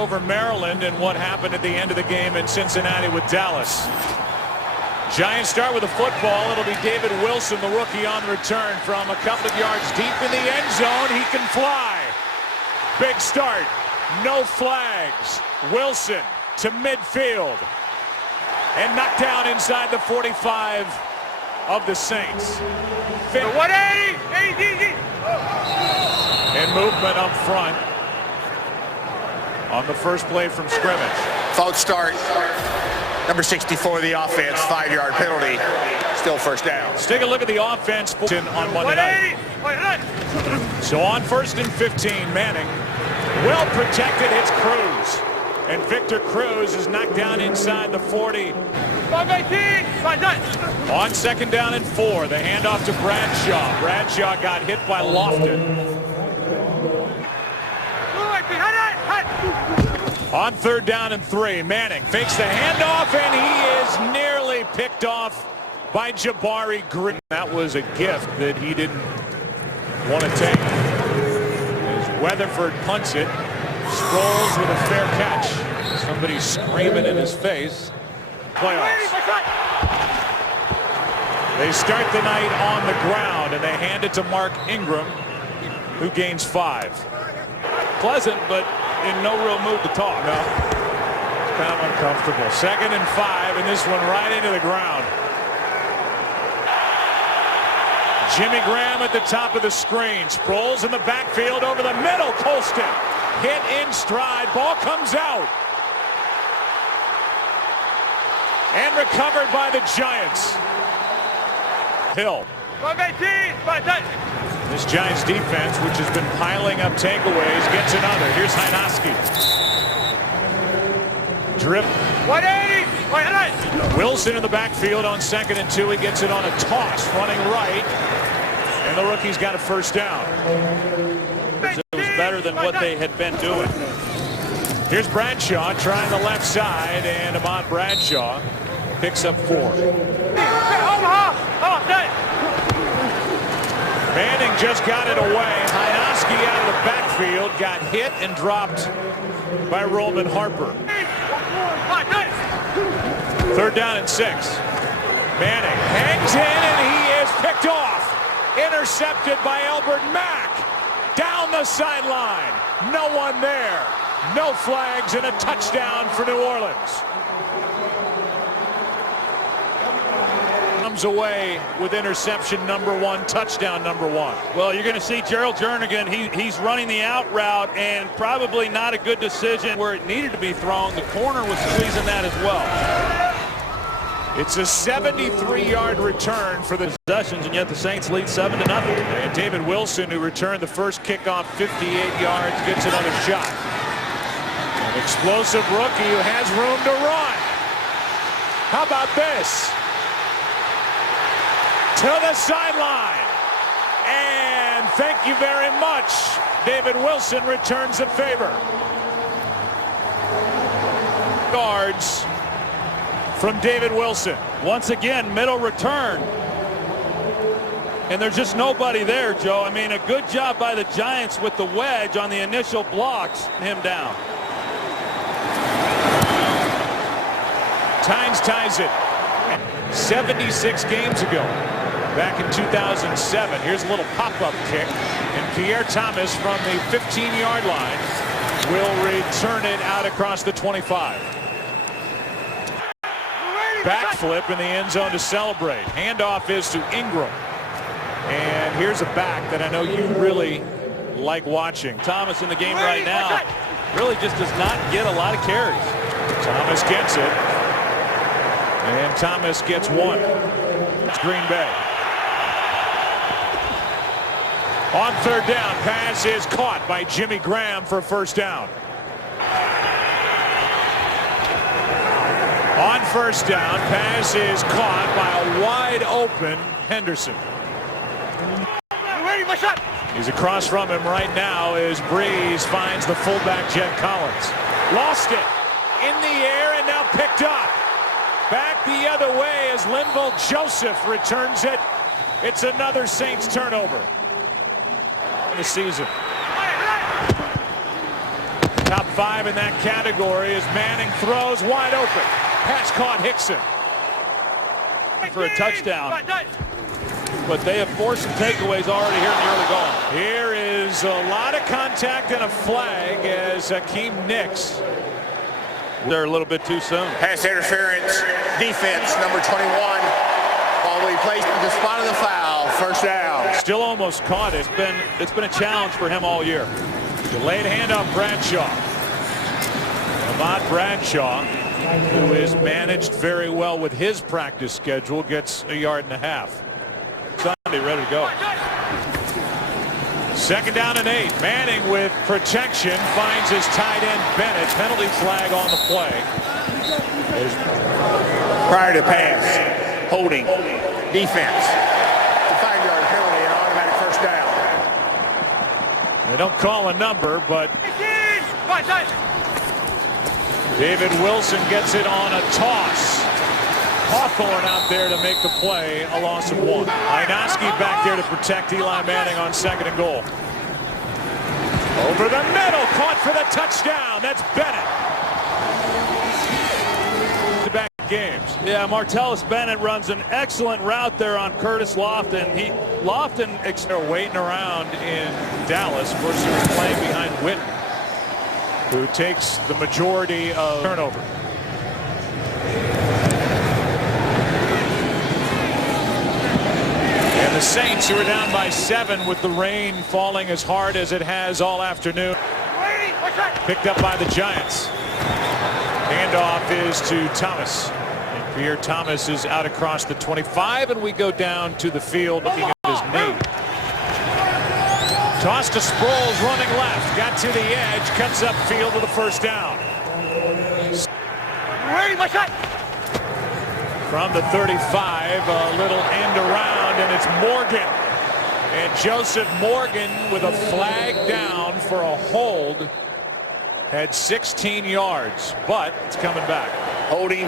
over Maryland and what happened at the end of the game in Cincinnati with Dallas. Giants start with a football. It'll be David Wilson, the rookie, on the return from a couple of yards deep in the end zone. He can fly. Big start. No flags. Wilson to midfield and knocked down inside the 45 of the Saints. 180. And movement up front on the first play from scrimmage. False start. Number 64 of the offense, 5-yard penalty. Still first down. Let's take a look at the offense on Monday night. So on 1st and 15, Manning, well protected, hits Cruz. And Victor Cruz is knocked down inside the 40. On 2nd down and 4, the handoff to Bradshaw. Bradshaw got hit by Lofton. On 3rd down and 3, Manning fakes the handoff, and he is nearly picked off by Jabari Green. That was a gift that he didn't want to take. As Weatherford punts it, Sproles with a fair catch. Somebody screaming in his face. Playoffs. They start the night on the ground, and they hand it to Mark Ingram, who gains 5. Pleasant, but in no real mood to talk. No. It's kind of uncomfortable. 2nd and 5, and this one right into the ground. Jimmy Graham at the top of the screen. Sproles in the backfield over the middle. Colston hit in stride. Ball comes out. And recovered by the Giants. Hill. This Giants defense, which has been piling up takeaways, gets another. Here's Hynoski. Drip. 180. Wilson in the backfield on 2nd and 2. He gets it on a toss, running right. And the rookie's got a first down. It was better than what they had been doing. Here's Bradshaw trying the left side, and Ahmad Bradshaw picks up 4. Manning just got it away. Hynoski out of the backfield, got hit and dropped by Roman Harper. 3rd down and 6. Manning hangs in, and he is picked off. Intercepted by Elbert Mack. Down the sideline. No one there. No flags, and a touchdown for New Orleans. Comes away with interception number 1, touchdown number 1. Well, you're going to see Gerald Jernigan. He's running the out route, and probably not a good decision where it needed to be thrown. The corner was squeezing that as well. It's a 73-yard return for the possessions, and yet the Saints lead 7-0. And David Wilson, who returned the first kickoff 58 yards, gets another shot. An explosive rookie who has room to run. How about this? To the sideline. And thank you very much. David Wilson returns the favor. Yards from David Wilson. Once again, middle return. And there's just nobody there, Joe. I mean, a good job by the Giants with the wedge on the initial blocks. Him down. Tynes ties it. 76 games ago. Back in 2007. Here's a little pop-up kick. And Pierre Thomas from the 15-yard line will return it out across the 25. Backflip in the end zone to celebrate. Handoff is to Ingram. And here's a back that I know you really like watching. Thomas in the game right now really just does not get a lot of carries. Thomas gets it. And Thomas gets 1. It's Green Bay. On 3rd down, pass is caught by Jimmy Graham for a first down. On 1st down, pass is caught by a wide open Henderson. He's across from him right now as Breeze finds the fullback Jed Collins. Lost it in the air and now picked up. Back the other way as Linval Joseph returns it. It's another Saints turnover. The season. Top 5 in that category as Manning throws wide open. Pass caught Hickson. For a touchdown. But they have forced some takeaways already here in the early going. Here is a lot of contact and a flag as Hakeem Nicks. They're a little bit too soon. Pass interference, defense, number 21. Ball will be placed at the spot of the foul. First down. Still almost caught it. It's been a challenge for him all year. Delayed handoff, Bradshaw. Ahmad Bradshaw, who is managed very well with his practice schedule, gets a yard and a half. Sunday ready to go. Second down and 8. Manning with protection finds his tight end Bennett. Penalty flag on the play. Prior to pass, holding, defense. The 5-yard penalty and automatic first down. They don't call a number, but David Wilson gets it on a toss. Hawthorne out there to make the play, a loss of 1. Inoski back there to protect Eli Manning on 2nd and goal. Over the middle, caught for the touchdown. That's Bennett. Back games. Yeah, Martellus Bennett runs an excellent route there on Curtis Lofton. They're waiting around in Dallas. Of course, he was playing behind Witten, who takes the majority of turnover. And the Saints, who are down by 7 with the rain falling as hard as it has all afternoon. Picked up by the Giants. Handoff is to Thomas. And Pierre Thomas is out across the 25, and we go down to the field looking at his knee. Toss to Sproles running left. Got to the edge. Cuts up field with a first down. From the 35, a little end around, and it's Morgan. And Joseph Morgan with a flag down for a hold. Had 16 yards, but it's coming back. Holding,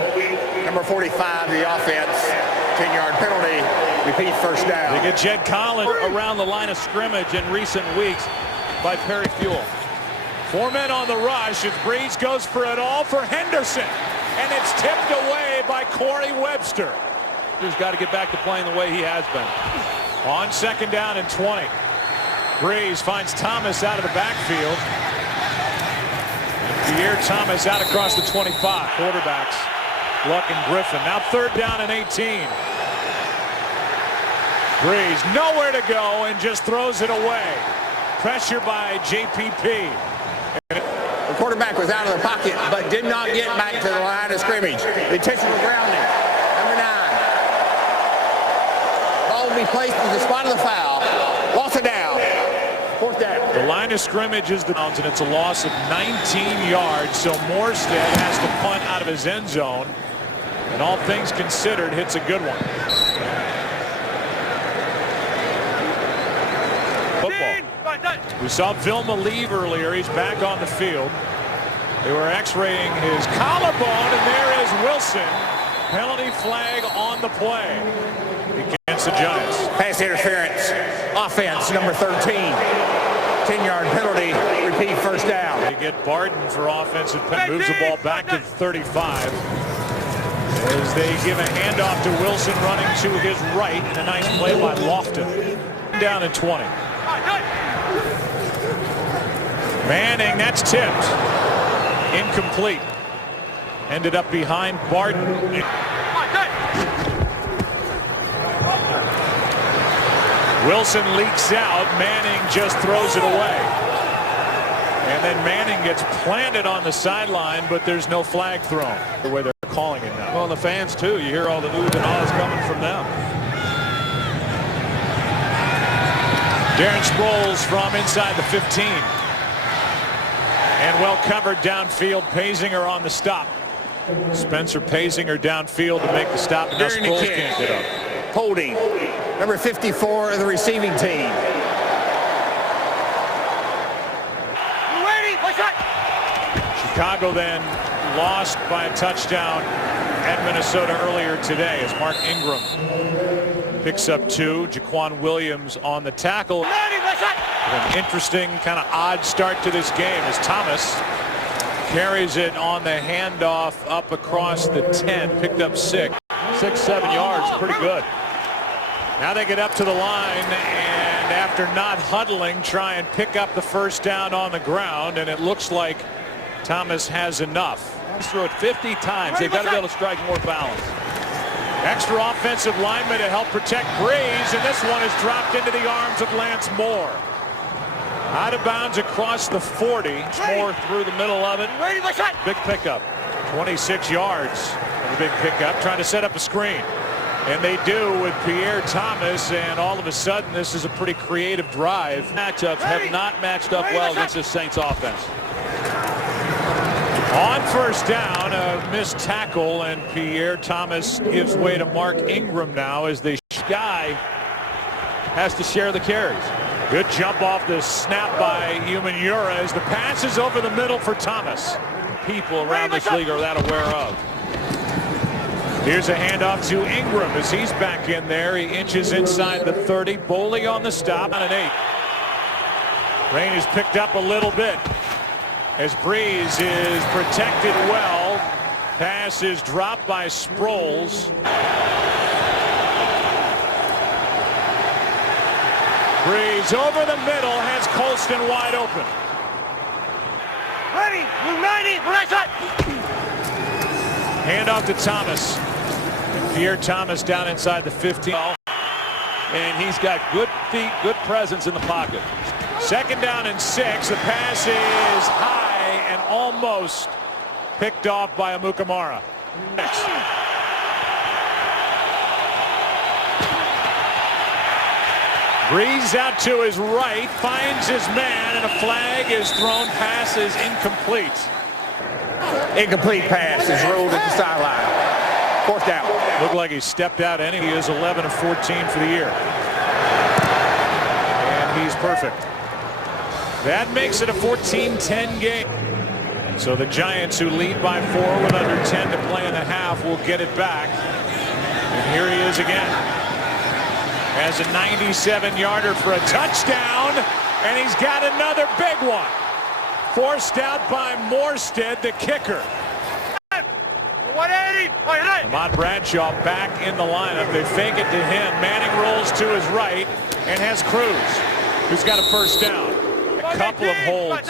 number 45, the offense. 10-yard penalty. Repeat first down. They get Jed Collins around the line of scrimmage in recent weeks by Perry Fuel. 4 men on the rush as Breeze goes for it all for Henderson. And it's tipped away by Corey Webster. He's got to get back to playing the way he has been. On 2nd down and 20. Breeze finds Thomas out of the backfield. And Pierre Thomas out across the 25. Quarterbacks, Luck and Griffin. Now 3rd down and 18. Breeze nowhere to go and just throws it away. Pressure by JPP. The quarterback was out of the pocket, but did not get back to the line of scrimmage. Intentional grounding. Number 9. Ball will be placed in the spot of the foul. Loss of down. 4th down. The line of scrimmage is the downs, and it's a loss of 19 yards. So Morstead has to punt out of his end zone. And all things considered, hits a good one. We saw Vilma leave earlier. He's back on the field. They were x-raying his collarbone, and there is Wilson. Penalty flag on the play against the Giants. Pass interference. Offense, number 13. 10-yard penalty. Repeat first down. They get Barden for offensive penalty. Moves the ball back to 35. As they give a handoff to Wilson running to his right. And a nice play by Lofton. Down at 20. Manning, that's tipped. Incomplete. Ended up behind Barden. Wilson leaks out. Manning just throws it away. And then Manning gets planted on the sideline, but there's no flag thrown. The way they're calling it now. Well, and the fans, too. You hear all the oohs and ahs coming from them. Darren Sproles from inside the 15. And well covered downfield. Pazinger on the stop. Spencer Pazinger downfield to make the stop. And now Sproles can't get up. Holding. Number 54 of the receiving team. Chicago then lost by a touchdown at Minnesota earlier today as Mark Ingram picks up 2. Jaquan Williams on the tackle. An interesting kind of odd start to this game as Thomas Carries it on the handoff up across the 10. Picked up 6. 6-7 yards. Pretty good. Now they get up to the line, and after not huddling, try and pick up the first down on the ground, and it looks like Thomas has enough. He's threw it 50 times. They've got to be able to strike more balance. Extra offensive lineman to help protect Breeze, and this one is dropped into the arms of Lance Moore. Out of bounds across the 40. Moore through the middle of it. Big pickup. 26 yards. A big pickup, trying to set up a screen. And they do with Pierre Thomas, and all of a sudden this is a pretty creative drive. Matchups have not matched up well against this Saints offense. On first down, a missed tackle, and Pierre Thomas gives way to Mark Ingram now as the guy has to share the carries. Good jump off the snap by Umanura as the pass is over the middle for Thomas. People around this league are that aware of. Here's a handoff to Ingram as he's back in there. He inches inside the 30. Boley on the stop on an 8. Rain is picked up a little bit as Breeze is protected well. Pass is dropped by Sproles. Breeze over the middle has Colston wide open. Ready, 90, right shot. Handoff to Thomas. And Pierre Thomas down inside the 15. And he's got good feet, good presence in the pocket. Second down and 6. The pass is high and almost picked off by Amukamara. Breeze out to his right, finds his man, and a flag is thrown. Pass is incomplete. Incomplete pass is ruled at the sideline. Fourth down. Looked like he stepped out anyway. He is 11 of 14 for the year. And he's perfect. That makes it a 14-10 game. So the Giants, who lead by 4 with under 10 to play in the half, will get it back. And here he is again. Has a 97-yarder for a touchdown. And he's got another big one. Forced out by Morstead, the kicker. 180. Ahmad Bradshaw back in the lineup. They fake it to him. Manning rolls to his right and has Cruz, who's got a first down. A couple of holds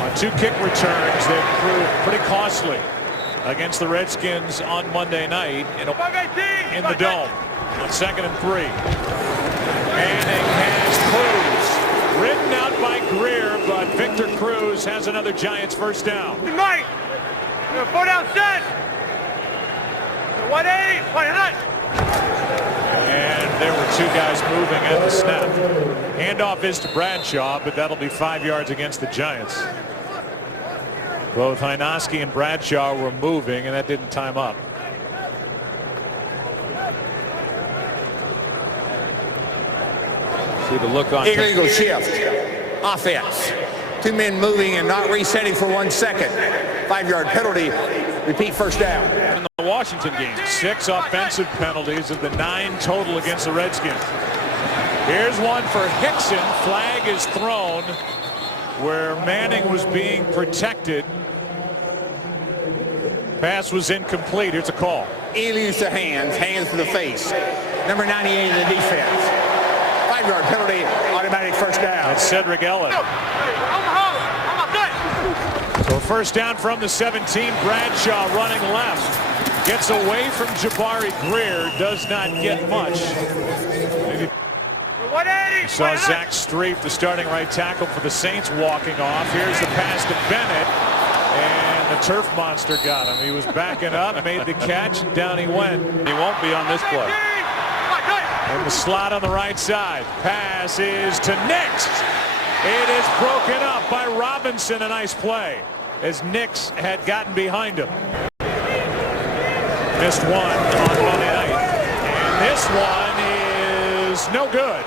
on 2 kick returns that proved pretty costly against the Redskins on Monday night in the Dome on 2nd and 3. Manning has Cruz ridden out by Greer, but Victor Cruz has another Giants first down. Mike, 4 down set. 180, 100. And there were 2 guys moving at the snap. Handoff is to Bradshaw, but that'll be 5 yards against the Giants. Both Hynoski and Bradshaw were moving, and that didn't time up. See the look on Illegal shift. Offense. 2 men moving and not resetting for 1 second. 5-yard penalty. Repeat first down. in the Washington game. 6 offensive penalties of the 9 total against the Redskins. Here's one for Hickson. Flag is thrown where Manning was being protected. Pass was incomplete. Here's a call. Illegal to hands to the face. Number 98 in the defense. 5-yard penalty, automatic first down. That's Cedric Ellis. So first down from the 17. Bradshaw running left. Gets away from Jabari Greer. Does not get much. You saw Zach Streep, the starting right tackle for the Saints, walking off. Here's the pass to Bennett. And the turf monster got him. He was backing up, made the catch, and down he went. He won't be on this play. In the slot on the right side. Pass is to Nix. It is broken up by Robinson. A nice play as Nix had gotten behind him. Missed one on Monday night. And this one is no good.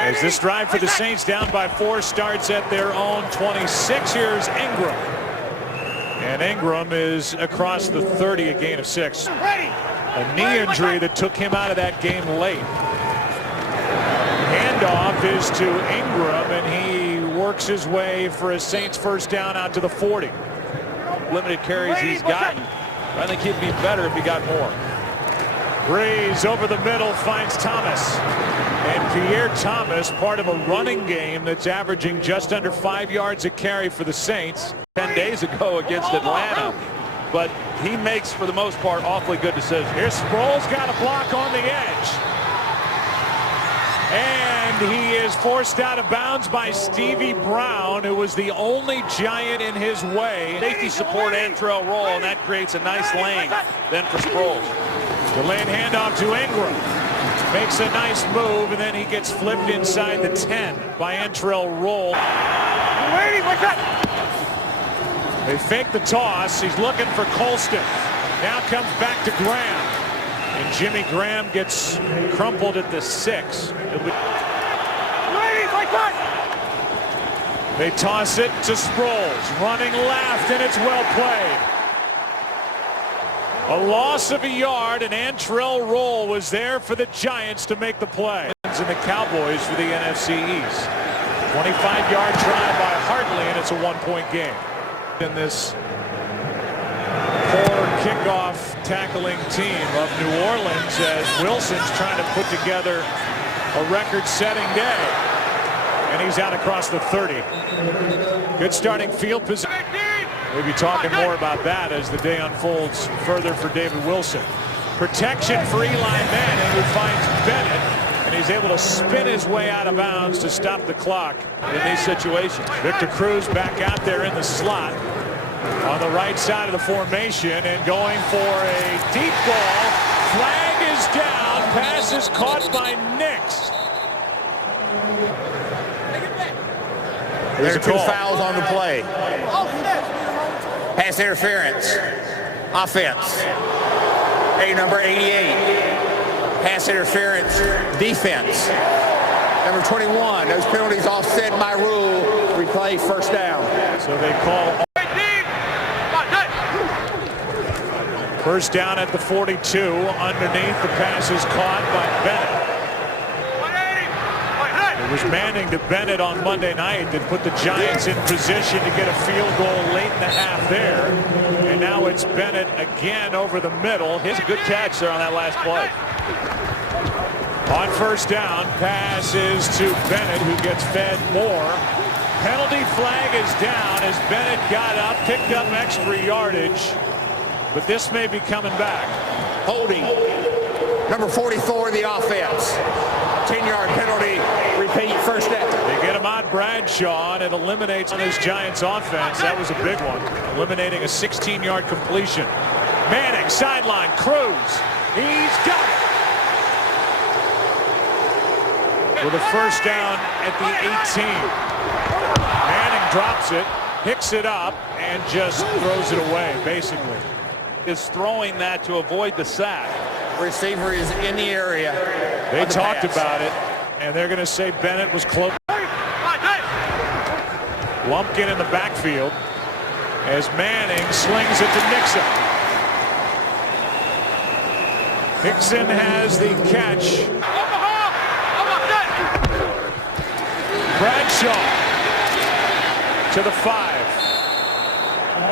As this drive for the Saints down by 4 starts at their own 26. Here's Ingram. And Ingram is across the 30, a gain of 6. A knee injury that took him out of that game late. Handoff is to Ingram, and he works works his way for a Saints first down out to the 40. Limited carries he's gotten. I think he'd be better if he got more. Breeze over the middle finds Thomas. And Pierre Thomas, part of a running game that's averaging just under 5 yards a carry for the Saints 10 days ago against Atlanta. But he makes, for the most part, awfully good decisions. Here's Sproles, got a block on the edge. And he is forced out of bounds by Stevie Brown, who was the only Giant in his way. Safety support Antrell Roll, and that creates a nice lane then for Sproles. Delayed handoff to Ingram. Makes a nice move, and then he gets flipped inside the 10 by Antrell Roll. They fake the toss. He's looking for Colston. Now comes back to Graham. And Jimmy Graham gets crumpled at the 6. They toss it to Sproles. Running left, and it's well played. A loss of a yard, and Antrell Roll was there for the Giants to make the play. And the Cowboys for the NFC East. 25-yard try by Hartley, and it's a one-point game. In this poor kickoff tackling team of New Orleans, as Wilson's trying to put together a record-setting day. And he's out across the 30. Good starting field position. We'll be talking more about that as the day unfolds further for David Wilson. Protection for Eli Manning, who finds Bennett, and he's able to spin his way out of bounds to stop the clock in these situations. Victor Cruz back out there in the slot on the right side of the formation and going for a deep ball. Flag is down. Pass is caught by Nix. There are 2 fouls on the play. Pass interference. Offense. Number 88. Pass interference. Defense. Number 21. Those penalties offset by rule. Replay first down. So they call first down at the 42. Underneath, the pass is caught by Bennett. It was Manning to Bennett on Monday night that put the Giants in position to get a field goal late in the half there. And now it's Bennett again over the middle. He's a good catch there on that last play. On first down, pass is to Bennett, who gets fed more. Penalty flag is down as Bennett got up, picked up extra yardage. But this may be coming back. Holding. Number 44, the offense. 10-yard penalty. Repeat first down. They get Ahmad Bradshaw, and it eliminates on his Giants offense. That was a big one. Eliminating a 16-yard completion. Manning, sideline, Cruz. He's got it. With a first down at the 18. Manning drops it, picks it up, and just throws it away, basically. Is throwing that to avoid the sack. Receiver is in the area. They talked about it, and they're going to say Bennett was close. Lumpkin in the backfield as Manning slings it to Nixon. Hickson has the catch. Bradshaw to the 5.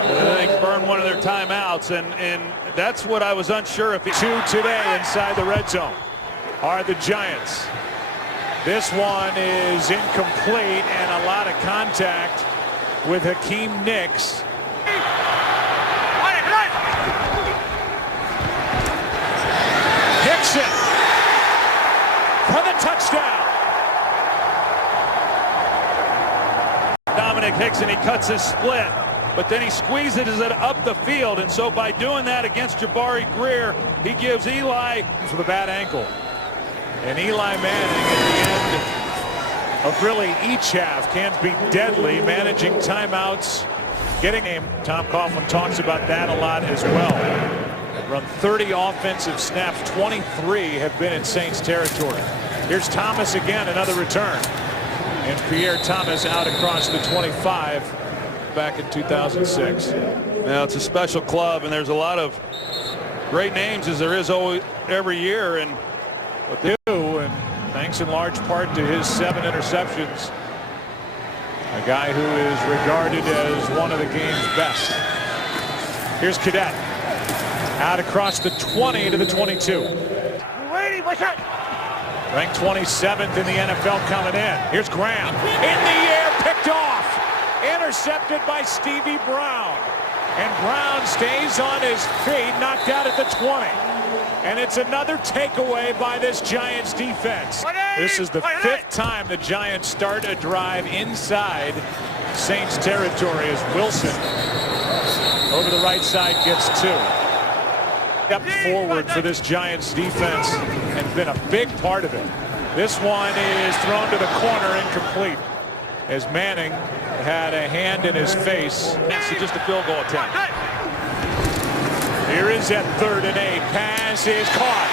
They burned one of their timeouts, and that's what I was unsure if. 2 today inside the red zone are the Giants. This one is incomplete, and a lot of contact with Hakeem Nicks. Hickson for the touchdown. Dominic Hickson, he cuts his split, but then he squeezes it up the field, and so by doing that against Jabari Greer, he gives Eli with a bad ankle. And Eli Manning at the end of really each half can be deadly, managing timeouts, getting aim. Tom Coughlin talks about that a lot as well. Run 30 offensive snaps, 23 have been in Saints territory. Here's Thomas again, another return. And Pierre Thomas out across the 25 back in 2006. Now it's a special club, and there's a lot of great names as there is always every year, and what they do, and thanks in large part to his 7 interceptions A guy who is regarded as one of the game's best. Here's Cadet. Out across the 20 to the 22. Waiting, what's that? Ranked 27th in the NFL coming in. Here's Graham. In the air, picked off. Intercepted by Stevie Brown. And Brown stays on his feet, knocked out at the 20. And it's another takeaway by this Giants defense. This is the 5th time the Giants start a drive inside Saints territory as Wilson over the right side gets 2. Step forward for this Giants defense and been a big part of it. This one is thrown to the corner, incomplete, as Manning had a hand in his face. It's just a field goal attempt. Here is at 3rd and 8. Pass is caught.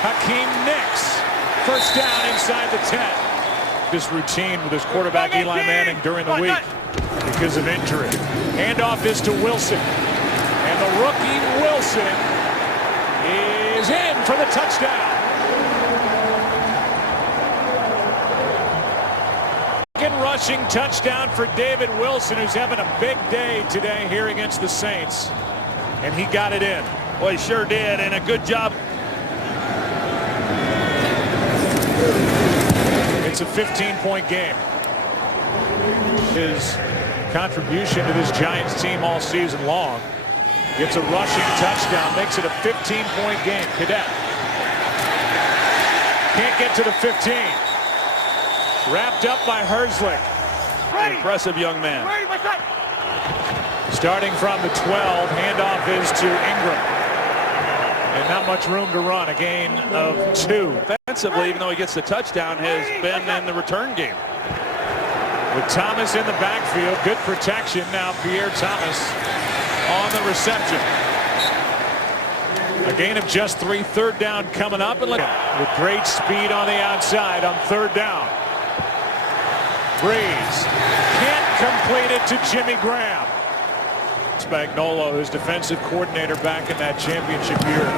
Hakeem Nicks. First down inside the 10. This routine with his quarterback Eli Manning during the week because of injury. Handoff is to Wilson. And the rookie Wilson is in for the touchdown. Second rushing touchdown for David Wilson, who's having a big day today here against the Saints. And he got it in. Well, he sure did, and a good job. It's a 15-point game. His contribution to this Giants team all season long. Gets a rushing touchdown, makes it a 15-point game. Cadet can't get to the 15. Wrapped up by Herzlich. Impressive young man. Starting from the 12, handoff is to Ingram. And not much room to run, a gain of 2. Offensively, even though he gets the touchdown, has been in the return game. With Thomas in the backfield, good protection. Now Pierre Thomas on the reception. A gain of just 3, 3rd down coming up. And with great speed on the outside on 3rd down. Breeze can't complete it to Jimmy Graham. Spagnuolo, his defensive coordinator back in that championship year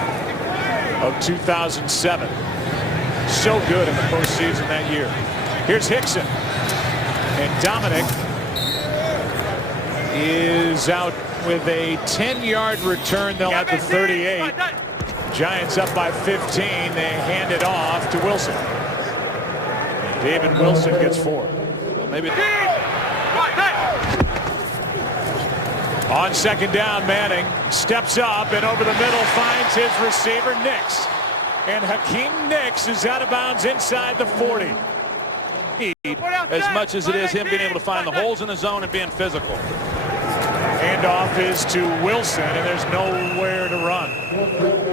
of 2007. So good in the postseason that year. Here's Hickson. And Dominic is out with a 10-yard return. They'll at the 38. Giants up by 15. They hand it off to Wilson. And David Wilson gets 4. Well, maybe. On 2nd down, Manning steps up and over the middle finds his receiver, Nicks. And Hakeem Nicks is out of bounds inside the 40. As much as it is him being able to find the holes in the zone and being physical. Handoff is to Wilson, and there's nowhere to run.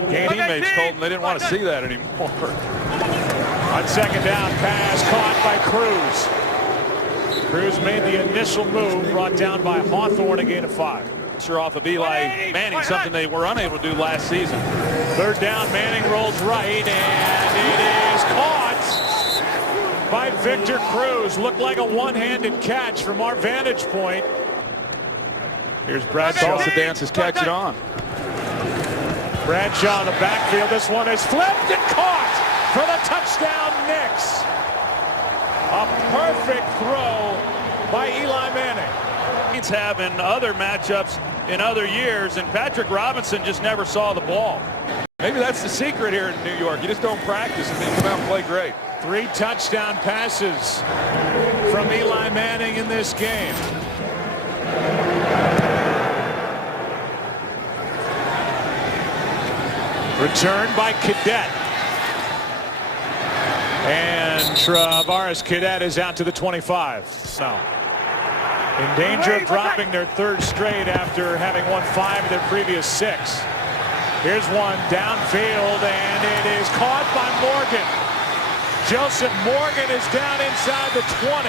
Teammates told him they didn't want to see that anymore. On 2nd down, pass caught by Cruz. Cruz made the initial move, brought down by Hawthorne, a gain of 5. Sure off of Eli Manning, something they were unable to do last season. 3rd down, Manning rolls right, and it is caught by Victor Cruz. Looked like a one-handed catch from our vantage point. Here's Bradshaw. Salsa dances catch it on. Bradshaw in the backfield. This one is flipped and caught for the touchdown, Knicks. A perfect throw by Eli Manning. He's having other matchups in other years, and Patrick Robinson just never saw the ball. Maybe that's the secret here in New York. You just don't practice and then you come out and play great. 3 touchdown passes from Eli Manning in this game. Returned by Cadet. And Travaris Cadet is out to the 25. No. In danger of dropping their 3rd straight after having won 5 of their previous 6. Here's one downfield, and it is caught by Morgan. Joseph Morgan is down inside the 20.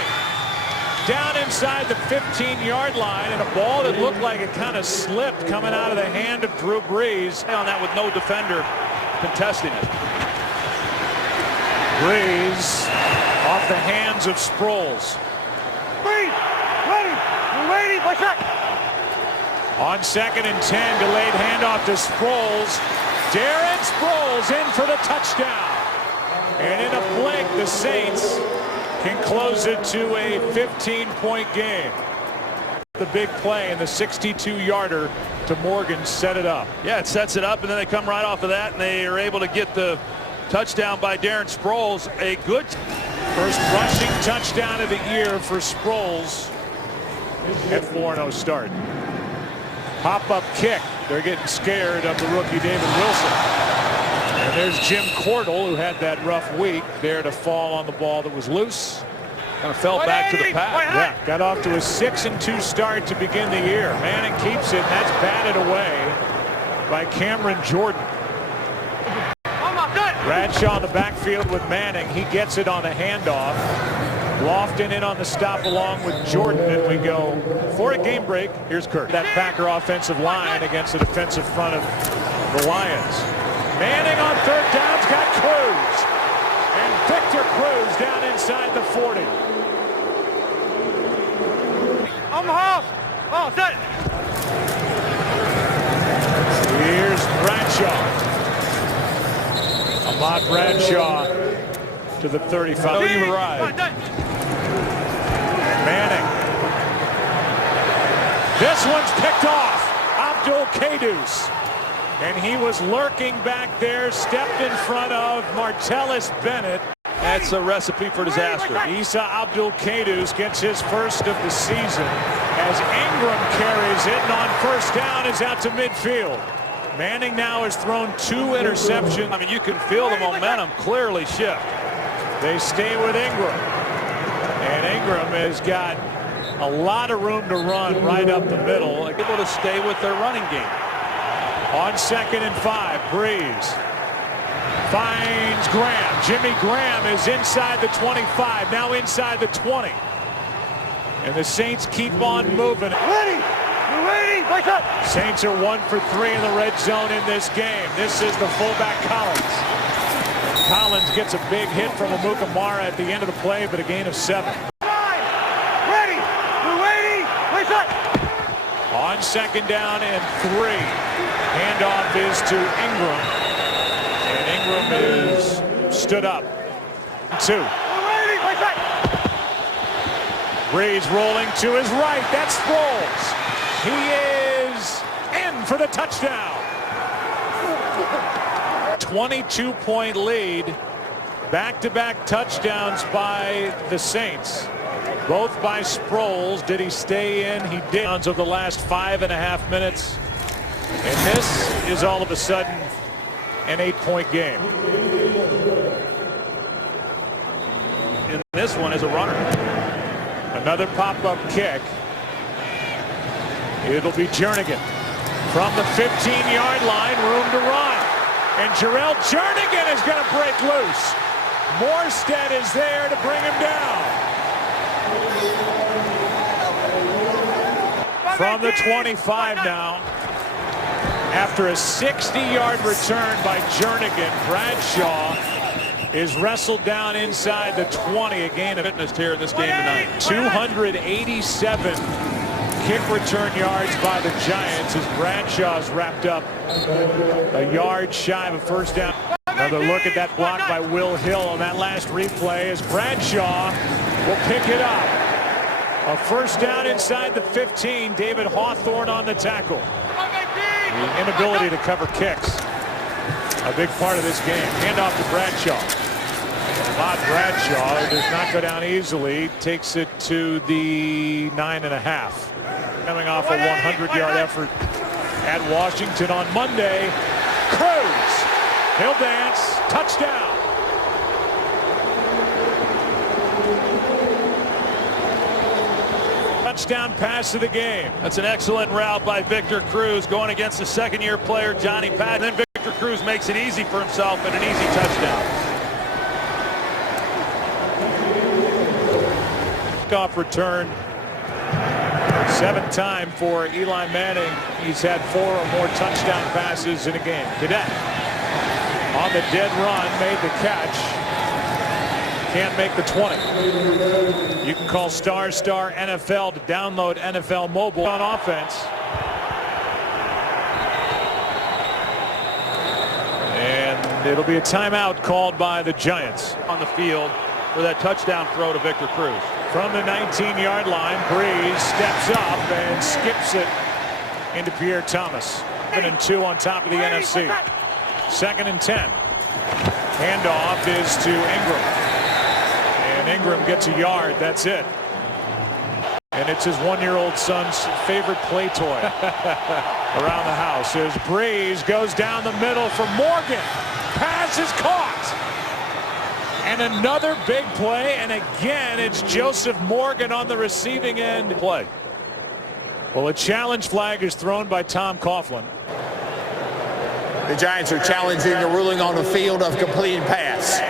Down inside the 15-yard line, and a ball that looked like it kind of slipped coming out of the hand of Drew Brees. On that with no defender contesting it. Brees off the hands of Sproles. Brees, ready, we're waiting, what's that? On 2nd and 10, delayed handoff to Sproles. Darren Sproles in for the touchdown. And in a blink, the Saints can close it to a 15-point game. The big play and the 62-yarder to Morgan set it up. Yeah, it sets it up, and then they come right off of that, and they are able to get the touchdown by Darren Sproles. A good first rushing touchdown of the year for Sproles at 4-0 start. Pop-up kick. They're getting scared of the rookie David Wilson. And there's Jim Cordell, who had that rough week, there to fall on the ball that was loose. kind of fell back to the pack. Yeah, got off to a 6-2 start to begin the year. Manning keeps it, and that's batted away by Cameron Jordan. Bradshaw in the backfield with Manning. He gets it on the handoff. Lofton in on the stop along with Jordan, and we go for a game break. Here's Kirk. That Packer offensive line against the defensive front of the Lions. Manning on third down's got Cruz. And Victor Cruz down inside the 40. Omaha. Oh, set. Here's Bradshaw. Ahmad Bradshaw to the 35. He arrived. Manning. This one's picked off. Abdul Kadous. And he was lurking back there, stepped in front of Martellus Bennett. That's a recipe for disaster. Isa Abdul Kadous gets his first of the season as Ingram carries it, and on first down is out to midfield. Manning now has thrown 2 interceptions. I mean, you can feel the momentum clearly shift. They stay with Ingram. And Ingram has got a lot of room to run right up the middle. Able to stay with their running game. On 2nd and 5, Breeze finds Graham. Jimmy Graham is inside the 25, now inside the 20. And the Saints keep on moving. Ready. You're ready. Wake up. Saints are 1 for 3 in the red zone in this game. This is the fullback Collins. Collins gets a big hit from Amukamara at the end of the play, but a gain of 7. Ready. You're ready. Wake up. On 2nd down and 3. Handoff is to Ingram. And Ingram is stood up. 2. You're ready. Wake up. Breeze rolling to his right. That's Sproles. He is in for the touchdown. 22-point lead. Back-to-back touchdowns by the Saints. Both by Sproles. Did he stay in? He did. Of the last 5.5 minutes. And this is all of a sudden an 8-point game. And this one is a runner. Another pop-up kick. It'll be Jernigan from the 15-yard line, room to run. And Jarrell Jernigan is going to break loose. Morstead is there to bring him down. From the 25 now. After a 60-yard return by Jernigan, Bradshaw is wrestled down inside the 20. A gain of fitness here in this game tonight. 287 kick return yards by the Giants as Bradshaw's wrapped up a yard shy of a first down. Another look at that block by Will Hill on that last replay as Bradshaw will pick it up. A first down inside the 15. David Hawthorne on the tackle. The inability to cover kicks, a big part of this game. Handoff to Bradshaw. Ahmad Bradshaw, who does not go down easily, takes it to the 9.5. Coming off a 100-yard effort at Washington on Monday. Cruz, he'll dance, touchdown. Touchdown pass of the game. That's an excellent route by Victor Cruz going against the second-year player Johnny Patton. Then Victor Cruz makes it easy for himself and an easy touchdown. Kickoff return. 7th time for Eli Manning. He's had 4 or more touchdown passes in a game. Cadet on the dead run, made the catch. Can't make the 20. You can call ** NFL to download NFL Mobile on offense. And it'll be a timeout called by the Giants. On the field, for that touchdown throw to Victor Cruz. From the 19-yard line, Breeze steps up and skips it into Pierre Thomas. 2nd and 2 on top of the NFC. 2nd and 10. Handoff is to Ingram. And Ingram gets a yard. That's it. And it's his 1-year-old son's favorite play toy around the house. As Breeze goes down the middle for Morgan. Pass is caught. And another big play. And again, it's Joseph Morgan on the receiving end play. Well, a challenge flag is thrown by Tom Coughlin. The Giants are challenging the ruling on the field of completed pass.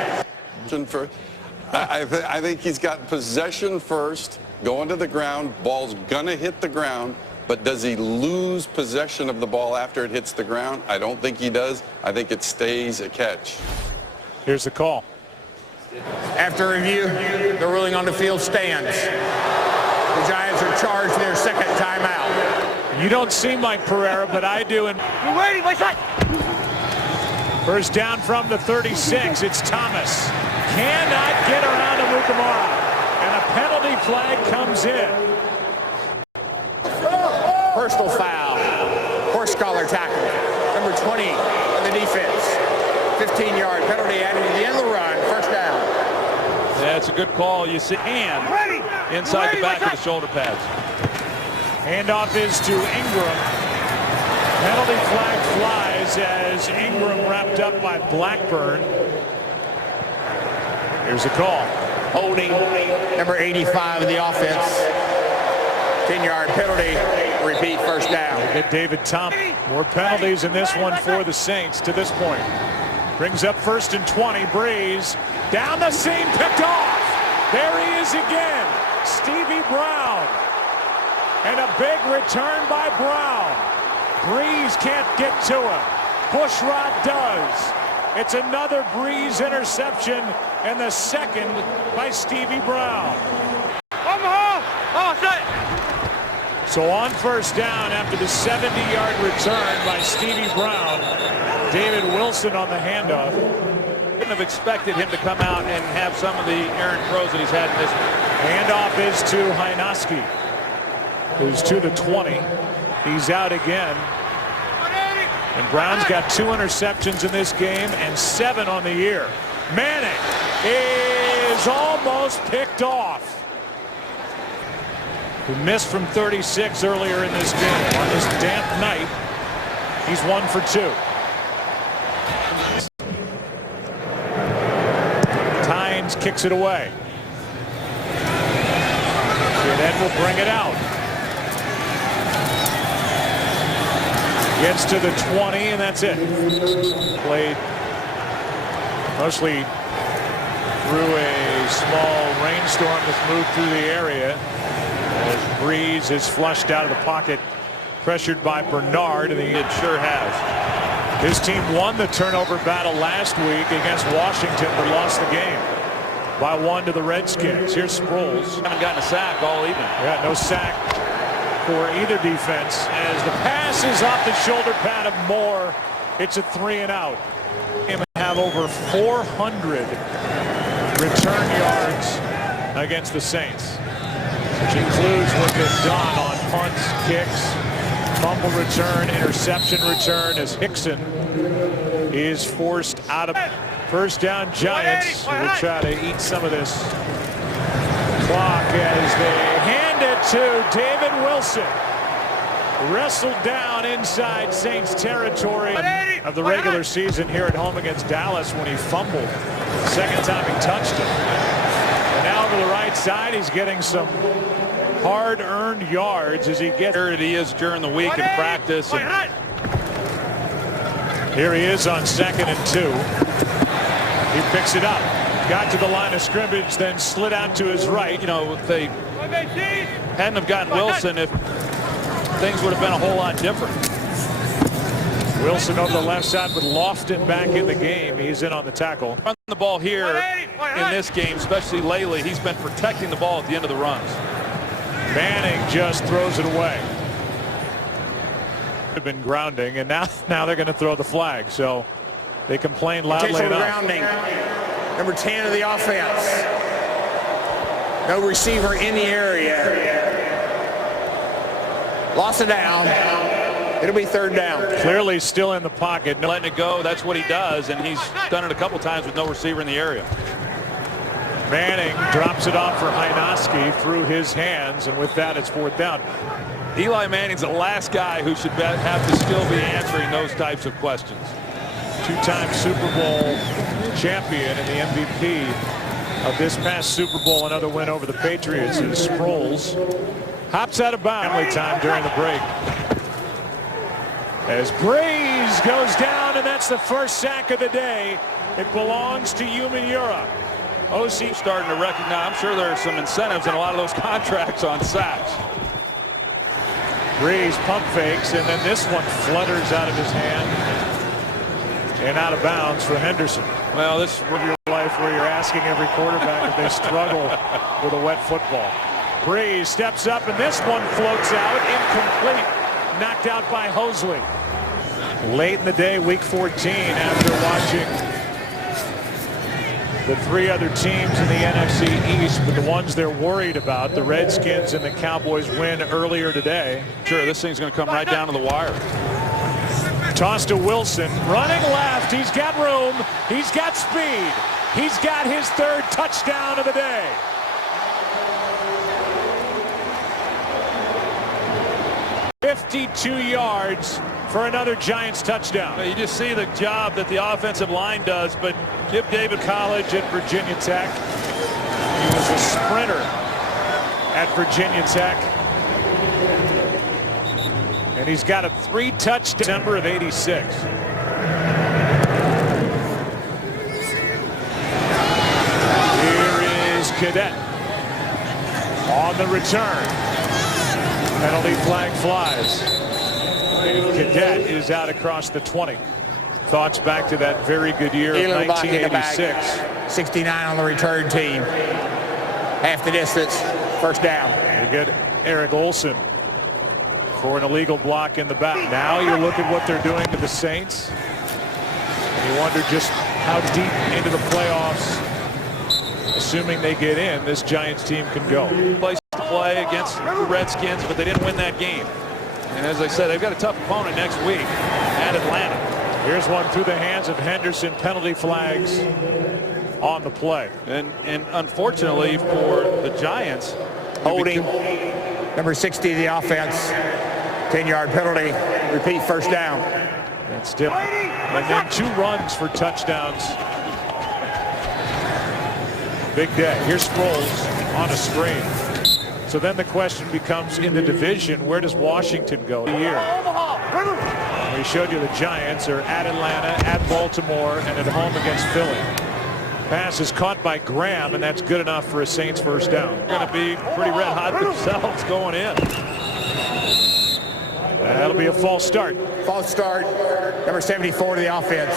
I think he's got possession first, going to the ground, ball's gonna hit the ground, but does he lose possession of the ball after it hits the ground? I don't think he does. I think it stays a catch. Here's the call. After review, the ruling on the field stands. The Giants are charged their 2nd timeout. You don't see Mike Pereira, but I do. And You're waiting, my son. first down from the 36. It's Thomas. Cannot get around Amukamara. And a penalty flag comes in. Personal foul. Horse collar tackle. Number 20 on the defense. 15-yard penalty added to the end of the run. First down. Yeah, it's a good call. You see hand inside the back of the shoulder pads. Handoff is to Ingram. Penalty flag flies as Ingram wrapped up by Blackburn. Here's a call. Holding. Number 85 in the offense. 10-yard penalty. Repeat, first down. Get David Thompson. More penalties in this one for the Saints to this point. Brings up 1st and 20. Breeze down the seam, picked off. There he is again. Stevie Brown. And a big return by Brown. Breeze can't get to him. Bushrod does. It's another Breeze interception, and the 2nd by Stevie Brown. So on 1st down after the 70-yard return by Stevie Brown, David Wilson on the handoff. Couldn't have expected him to come out and have some of the errant throws that he's had in this one. Handoff is to Hynoski, who's to the 20. He's out again. And Brown's got 2 interceptions in this game and 7 on the year. Manning is almost picked off. Who missed from 36 earlier in this game. On this damp night, he's 1 for 2. Tynes kicks it away. And then will bring it out. Gets to the 20, and that's it. Played mostly through a small rainstorm that's moved through the area. As Breeze is flushed out of the pocket, pressured by Bernard, and it sure has. His team won the turnover battle last week against Washington, but lost the game by 1 to the Redskins. Here's Sproles. Haven't gotten a sack all evening. Yeah, no sack for either defense as the pass is off the shoulder pad of Moore. It's a 3 and out. Him have over 400 return yards against the Saints, which includes what they've done on punts, kicks, fumble return, interception return, as Hickson is forced out of. First down, Giants will try to eat some of this clock as they hand it to David Wilson. Wrestled down inside Saints territory of the regular season here at home against Dallas when he fumbled. Second time he touched it. And now over the right side, he's getting some hard-earned yards as he gets. Here he is during the week in practice. And here he is on 2nd and 2. He picks it up. Got to the line of scrimmage, then slid out to his right. You know, if they hadn't have gotten Wilson, if things would have been a whole lot different. Wilson over the left side with Lofton back in the game. He's in on the tackle. Run the ball here in this game, especially lately. He's been protecting the ball at the end of the runs. Manning just throws it away. They've been grounding, and now they're going to throw the flag. So they complain loudly enough. Grounding. Number 10 of the offense. No receiver in the area. Lost it down. It'll be third down. Clearly still in the pocket. Letting it go, that's what he does, and he's done it a couple times with no receiver in the area. Manning drops it off for Hynoski through his hands, and with that, it's fourth down. Eli Manning's the last guy who should have to still be answering those types of questions. Two-time Super Bowl champion and the MVP of this past Super Bowl. Another win over the Patriots is Sproles. Hops out of bounds. Family time during the break. As Breeze goes down, and that's the first sack of the day. It belongs to Umenyiora. OC starting to recognize, I'm sure there are some incentives in a lot of those contracts on sacks. Breeze pump fakes, and then this one flutters out of his hand and out of bounds for Henderson. Well, this is your life where you're asking every quarterback if they struggle with a wet football. Breeze steps up, and this one floats out, incomplete, knocked out by Hosley. Late in the day, week 14, after watching the three other teams in the NFC East, but the ones they're worried about, the Redskins and the Cowboys, win earlier today. Sure, this thing's going to come right down to the wire. Toss to Wilson, running left. He's got room. He's got speed. He's got his third touchdown of the day. "52 yards for another Giants touchdown." You just see the job that the offensive line does, but give David college at Virginia Tech. He was a sprinter at Virginia Tech. And he's got a 3-touchdown December of '86. Here is Cadet on the return. Penalty flag flies. And Cadet is out across the 20. Thoughts back to that very good year of 1986. 69 on the return team. Half the distance. First down. You get Eric Olson for an illegal block in the back. Now you look at what they're doing to the Saints. And you wonder just how deep into the playoffs, assuming they get in, this Giants team can go. Place to play against the Redskins, but they didn't win that game. And as I said, they've got a tough opponent next week at Atlanta. Here's one through the hands of Henderson. Penalty flags on the play. And unfortunately for the Giants, holding number 60 of the offense. 10-yard penalty. Repeat, first down. That's still. And then 2 runs for touchdowns. Big day. Here's Sproles on a screen. So then the question becomes, in the division, where does Washington go the year? We showed you the Giants are at Atlanta, at Baltimore, and at home against Philly. Pass is caught by Graham, and that's good enough for a Saints first down. They're going to be pretty red hot themselves going in. That'll be a false start. False start. Number 74 to the offense.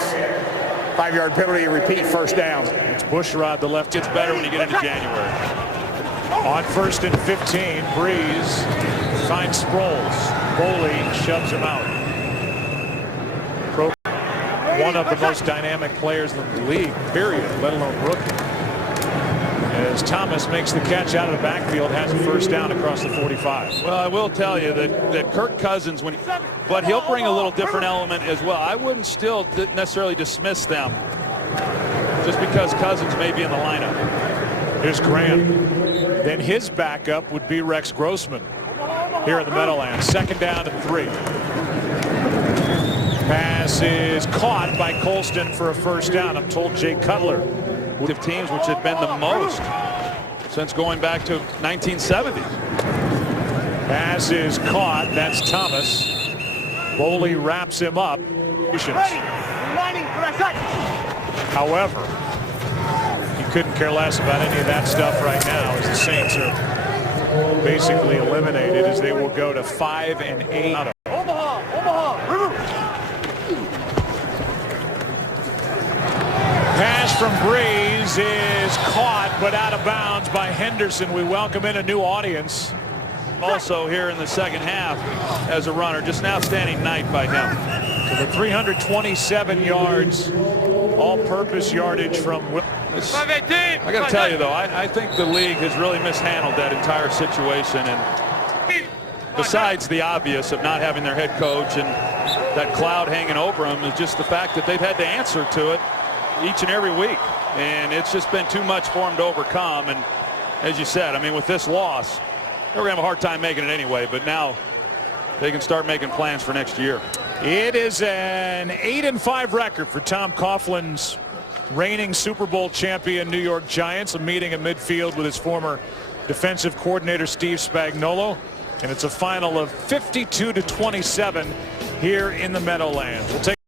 5-yard penalty, repeat, first down. It's Bushrod, the left. Gets better when you get into January. On 1st and 15, Breeze finds Sproles. Boley shoves him out. One of the most dynamic players in the league, period, let alone rookie. As Thomas makes the catch out of the backfield, has a first down across the 45. Well, I will tell you that Kirk Cousins, but he'll bring a little different element as well. I wouldn't still necessarily dismiss them just because Cousins may be in the lineup. Here's Graham. Then his backup would be Rex Grossman here in the Meadowlands. 2nd down and 3. Pass is caught by Colston for a first down. I'm told Jay Cutler. Teams which had been the most since going back to 1970. Pass is caught. That's Thomas. Boley wraps him up. However, he couldn't care less about any of that stuff right now, as the Saints are basically eliminated, as they will go to 5-8. Pass from Breeze is caught, but out of bounds by Henderson. We welcome in a new audience. Also here in the second half as a runner, just an outstanding night by him. So the 327 yards, all-purpose yardage from I got to tell you, though, I think the league has really mishandled that entire situation. And besides the obvious of not having their head coach and that cloud hanging over them, is just the fact that they've had to answer to it each and every week. And it's just been too much for them to overcome. And as you said, I mean, with this loss, they were going to have a hard time making it anyway. But now they can start making plans for next year. It is an 8-5 record for Tom Coughlin's reigning Super Bowl champion New York Giants. A meeting at midfield with his former defensive coordinator Steve Spagnuolo, and it's a final of 52-27 here in the Meadowlands. We'll take